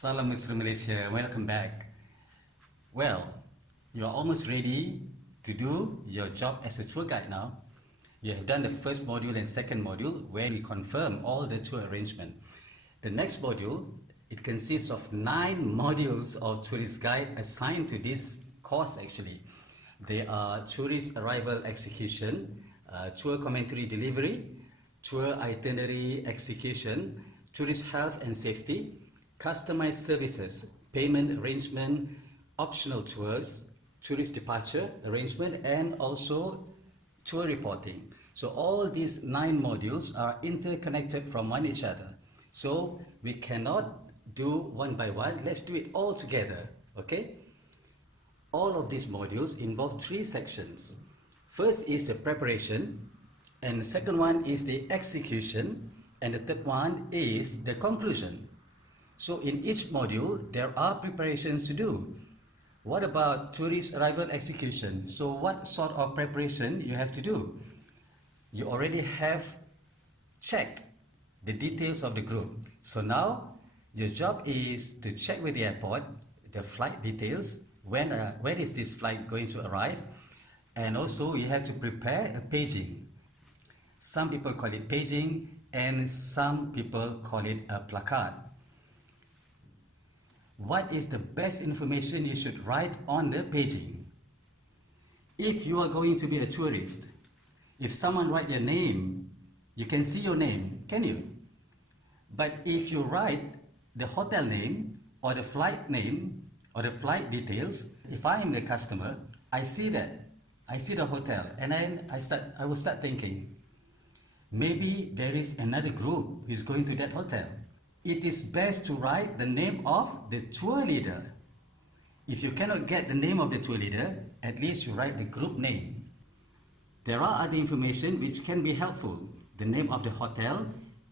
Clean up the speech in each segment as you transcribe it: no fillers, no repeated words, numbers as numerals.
Salam Mr. Malaysia, welcome back. Well, you are almost ready to do your job as a tour guide now. You have done the first module and second module where we confirm all the tour arrangement. The next module, it consists of 9 modules of tourist guide assigned to this course actually. They are tourist arrival execution, tour commentary delivery, tour itinerary execution, tourist health and safety, customized services, payment arrangement, optional tours, tourist departure arrangement, and also tour reporting. So all these 9 modules are interconnected from one each other. So we cannot do one by one. Let's do it all together, okay? All of these modules involve 3 sections. First is the preparation, and the second one is the execution, and the third one is the conclusion. So in each module, there are preparations to do. What about tourist arrival execution? So what sort of preparation you have to do? You already have checked the details of the group. So now your job is to check with the airport the flight details, when is this flight going to arrive, and also you have to prepare a paging. Some people call it paging and some people call it a placard. What is the best information you should write on the paging? If you are going to be a tourist, if someone write your name, you can see your name, can you? But if you write the hotel name or the flight name or the flight details, if I am the customer, I see that, I see the hotel, and then I will start thinking, maybe there is another group who is going to that hotel. It is best to write the name of the tour leader. If you cannot get the name of the tour leader, at least you write the group name. There are other information which can be helpful. The name of the hotel,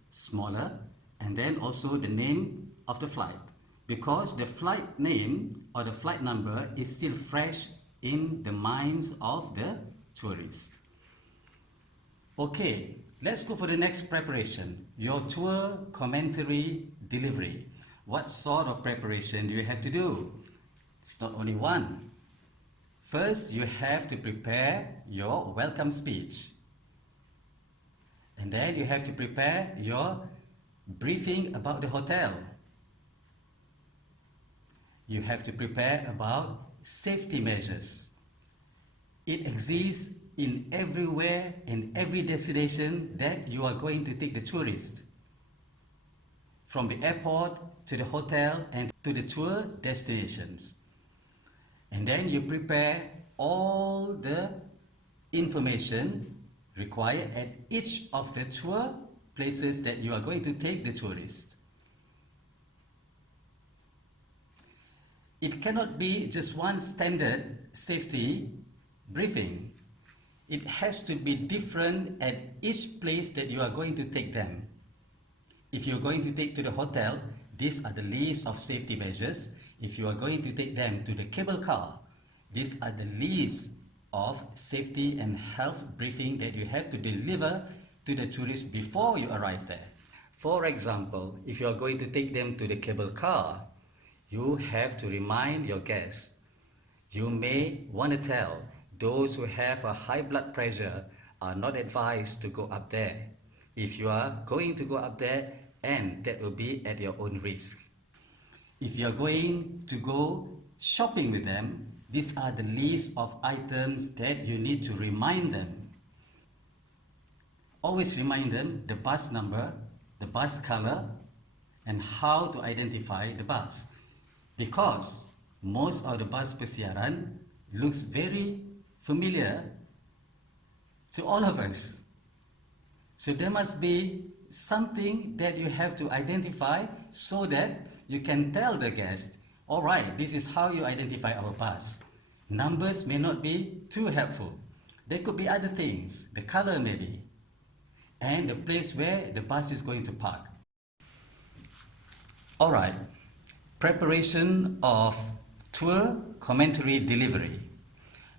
smaller, and then also the name of the flight. Because the flight name or the flight number is still fresh in the minds of the tourist. Okay, let's go for the next preparation. Your tour commentary delivery. What sort of preparation do you have to do? It's not only one. First, you have to prepare your welcome speech. And then you have to prepare your briefing about the hotel. You have to prepare about safety measures. It exists in everywhere, in every destination that you are going to take the tourist. From the airport to the hotel and to the tour destinations. And then you prepare all the information required at each of the tour places that you are going to take the tourist. It cannot be just one standard safety briefing. It has to be different at each place that you are going to take them. If you are going to take to the hotel, these are the list of safety measures. If you are going to take them to the cable car, these are the list of safety and health briefing that you have to deliver to the tourist before you arrive there. For example, if you are going to take them to the cable car, you have to remind your guests. You may want to tell those who have a high blood pressure are not advised to go up there. If you are going to go up there, and that will be at your own risk. If you are going to go shopping with them, these are the list of items that you need to remind them. Always remind them the bus number, the bus color, and how to identify the bus. Because most of the bus persiaran looks very familiar to all of us. So there must be something that you have to identify so that you can tell the guest, all right, this is how you identify our bus. Numbers may not be too helpful. There could be other things, the color maybe, and the place where the bus is going to park. All right, preparation of tour commentary delivery.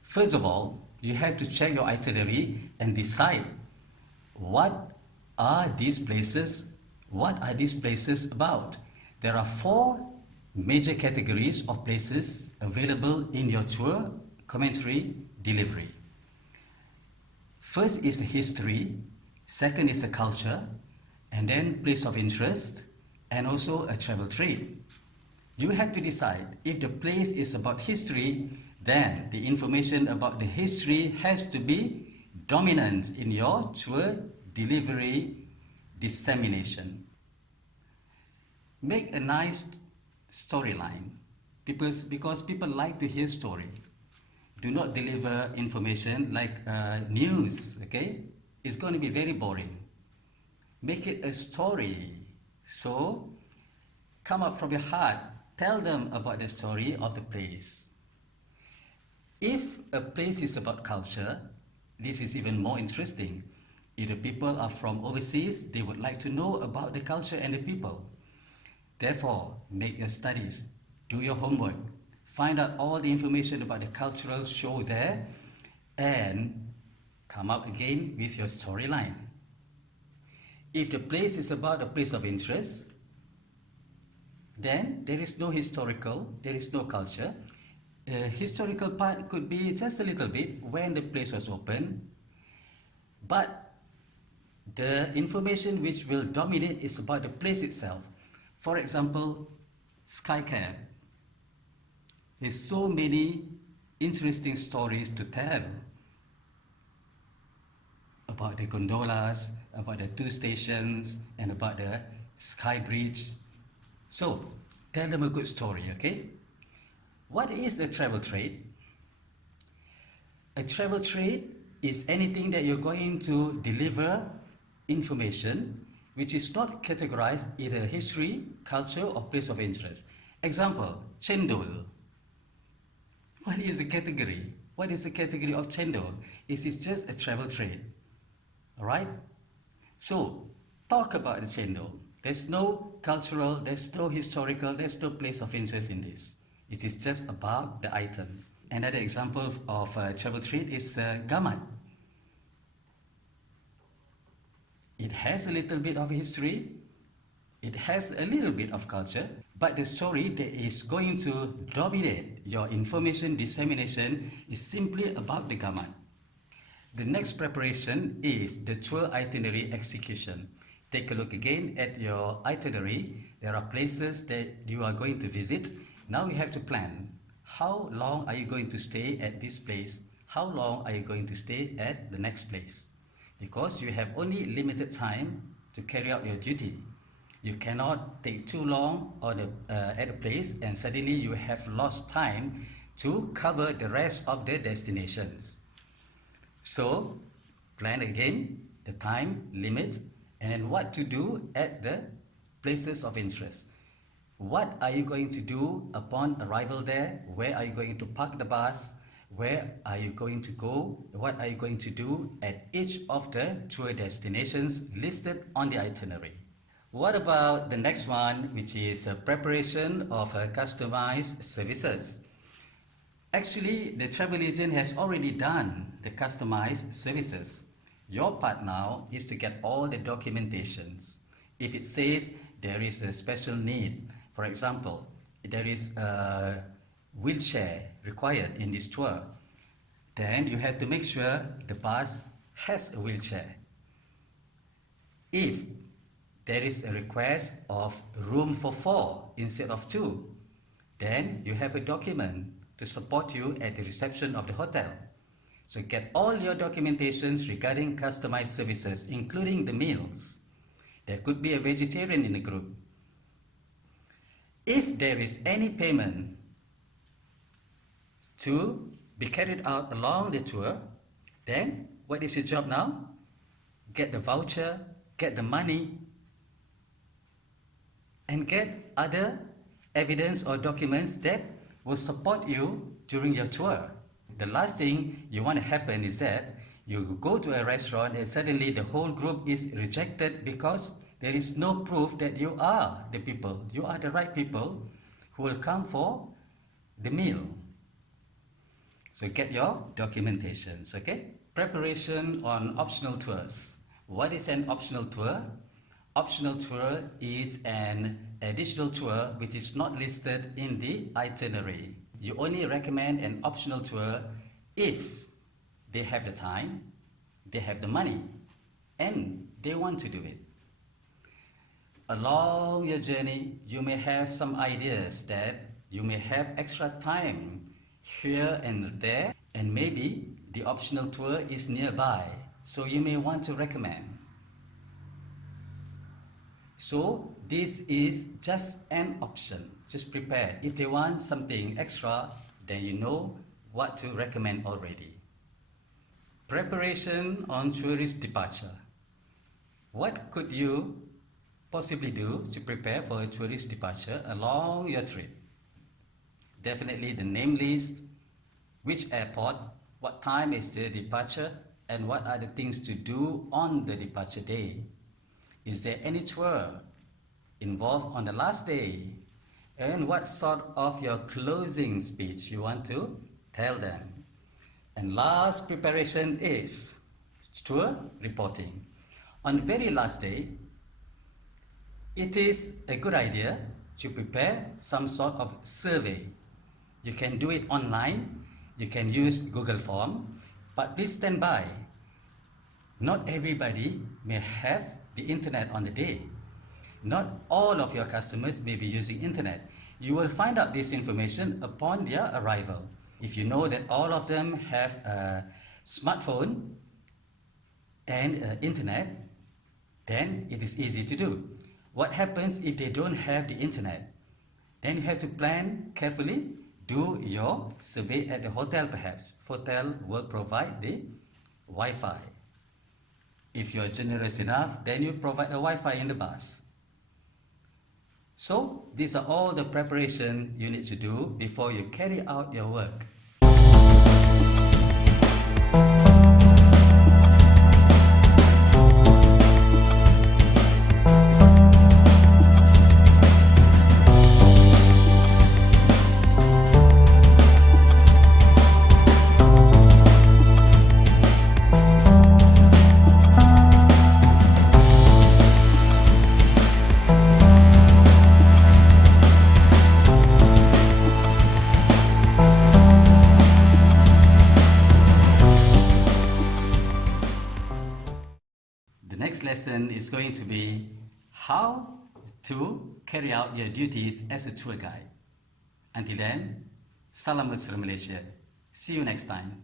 First of all, you have to check your itinerary and decide what are these places about. There are 4 major categories of places available in your tour commentary delivery. First is a history, second is a culture, and then place of interest, and also a travel trade. You have to decide if the place is about history, then the information about the history has to be dominant in your tour delivery dissemination. Make a nice storyline because people like to hear story. Do not deliver information like news, okay? It's going to be very boring. Make it a story. So, come up from your heart. Tell them about the story of the place. If a place is about culture, this is even more interesting. If the people are from overseas, they would like to know about the culture and the people. Therefore, make your studies, do your homework, find out all the information about the cultural show there, and come up again with your storyline. If the place is about a place of interest, then there is no historical, there is no culture. Historical part could be just a little bit when the place was open, but the information which will dominate is about the place itself. For example, Skycab. There's so many interesting stories to tell about the gondolas, about the 2 stations, and about the Sky Bridge. So, tell them a good story, okay? What is a travel trade? A travel trade is anything that you're going to deliver information which is not categorized either history, culture, or place of interest. Example, cendol. What is the category? What is the category of cendol? It is just a travel trade. Alright? So, talk about the cendol. There's no cultural, there's no historical, there's no place of interest in this. It is just about the item. Another example of a travel trade is gamat. It has a little bit of history, it has a little bit of culture, but the story that is going to dominate your information dissemination is simply about the gamat. The next preparation is the tour itinerary execution. Take a look again at your itinerary. There are places that you are going to visit. Now you have to plan. How long are you going to stay at this place? How long are you going to stay at the next place? Because you have only limited time to carry out your duty. You cannot take too long at a place and suddenly you have lost time to cover the rest of the destinations. So, plan again the time limit and then what to do at the places of interest. What are you going to do upon arrival there? Where are you going to park the bus? Where are you going to go? What are you going to do at each of the tour destinations listed on the itinerary? What about the next one, which is a preparation of customized services? Actually, the travel agent has already done the customized services. Your part now is to get all the documentations. If it says there is a special need, for example, there is a wheelchair required in this tour, then you have to make sure the bus has a wheelchair. If there is a request of room for 4 instead of 2, then you have a document to support you at the reception of the hotel. So get all your documentations regarding customized services, including the meals. There could be a vegetarian in the group. If there is any payment to be carried out along the tour, then what is your job now? Get the voucher, get the money, and get other evidence or documents that will support you during your tour. The last thing you want to happen is that you go to a restaurant and suddenly the whole group is rejected because there is no proof that you are the people, you are the right people who will come for the meal. So get your documentations, okay? Preparation on optional tours. What is an optional tour? optional tour is an additional tour which is not listed in the itinerary. You only recommend an optional tour if they have the time, they have the money, and they want to do it. Along your journey, you may have some ideas that you may have extra time here and there, and maybe the optional tour is nearby, so you may want to recommend. So this is just an option. Just prepare. If they want something extra, then you know what to recommend already. Preparation on tourist departure. What could you possibly do to prepare for a tourist departure along your trip? Definitely the name list, which airport, what time is the departure, and what are the things to do on the departure day. Is there any tour involved on the last day? And what sort of your closing speech you want to tell them. And last preparation is tour reporting. On the very last day, it is a good idea to prepare some sort of survey. You can do it online, you can use Google Form, but please stand by. Not everybody may have the internet on the day. Not all of your customers may be using internet. You will find out this information upon their arrival. If you know that all of them have a smartphone and internet, then it is easy to do. What happens if they don't have the internet? Then you have to plan carefully. Do your survey at the hotel perhaps. Hotel will provide the Wi-Fi. If you're generous enough, then you provide a Wi-Fi in the bus. So these are all the preparation you need to do before you carry out your work. The next lesson is going to be how to carry out your duties as a tour guide. Until then, salam mesra Malaysia. See you next time.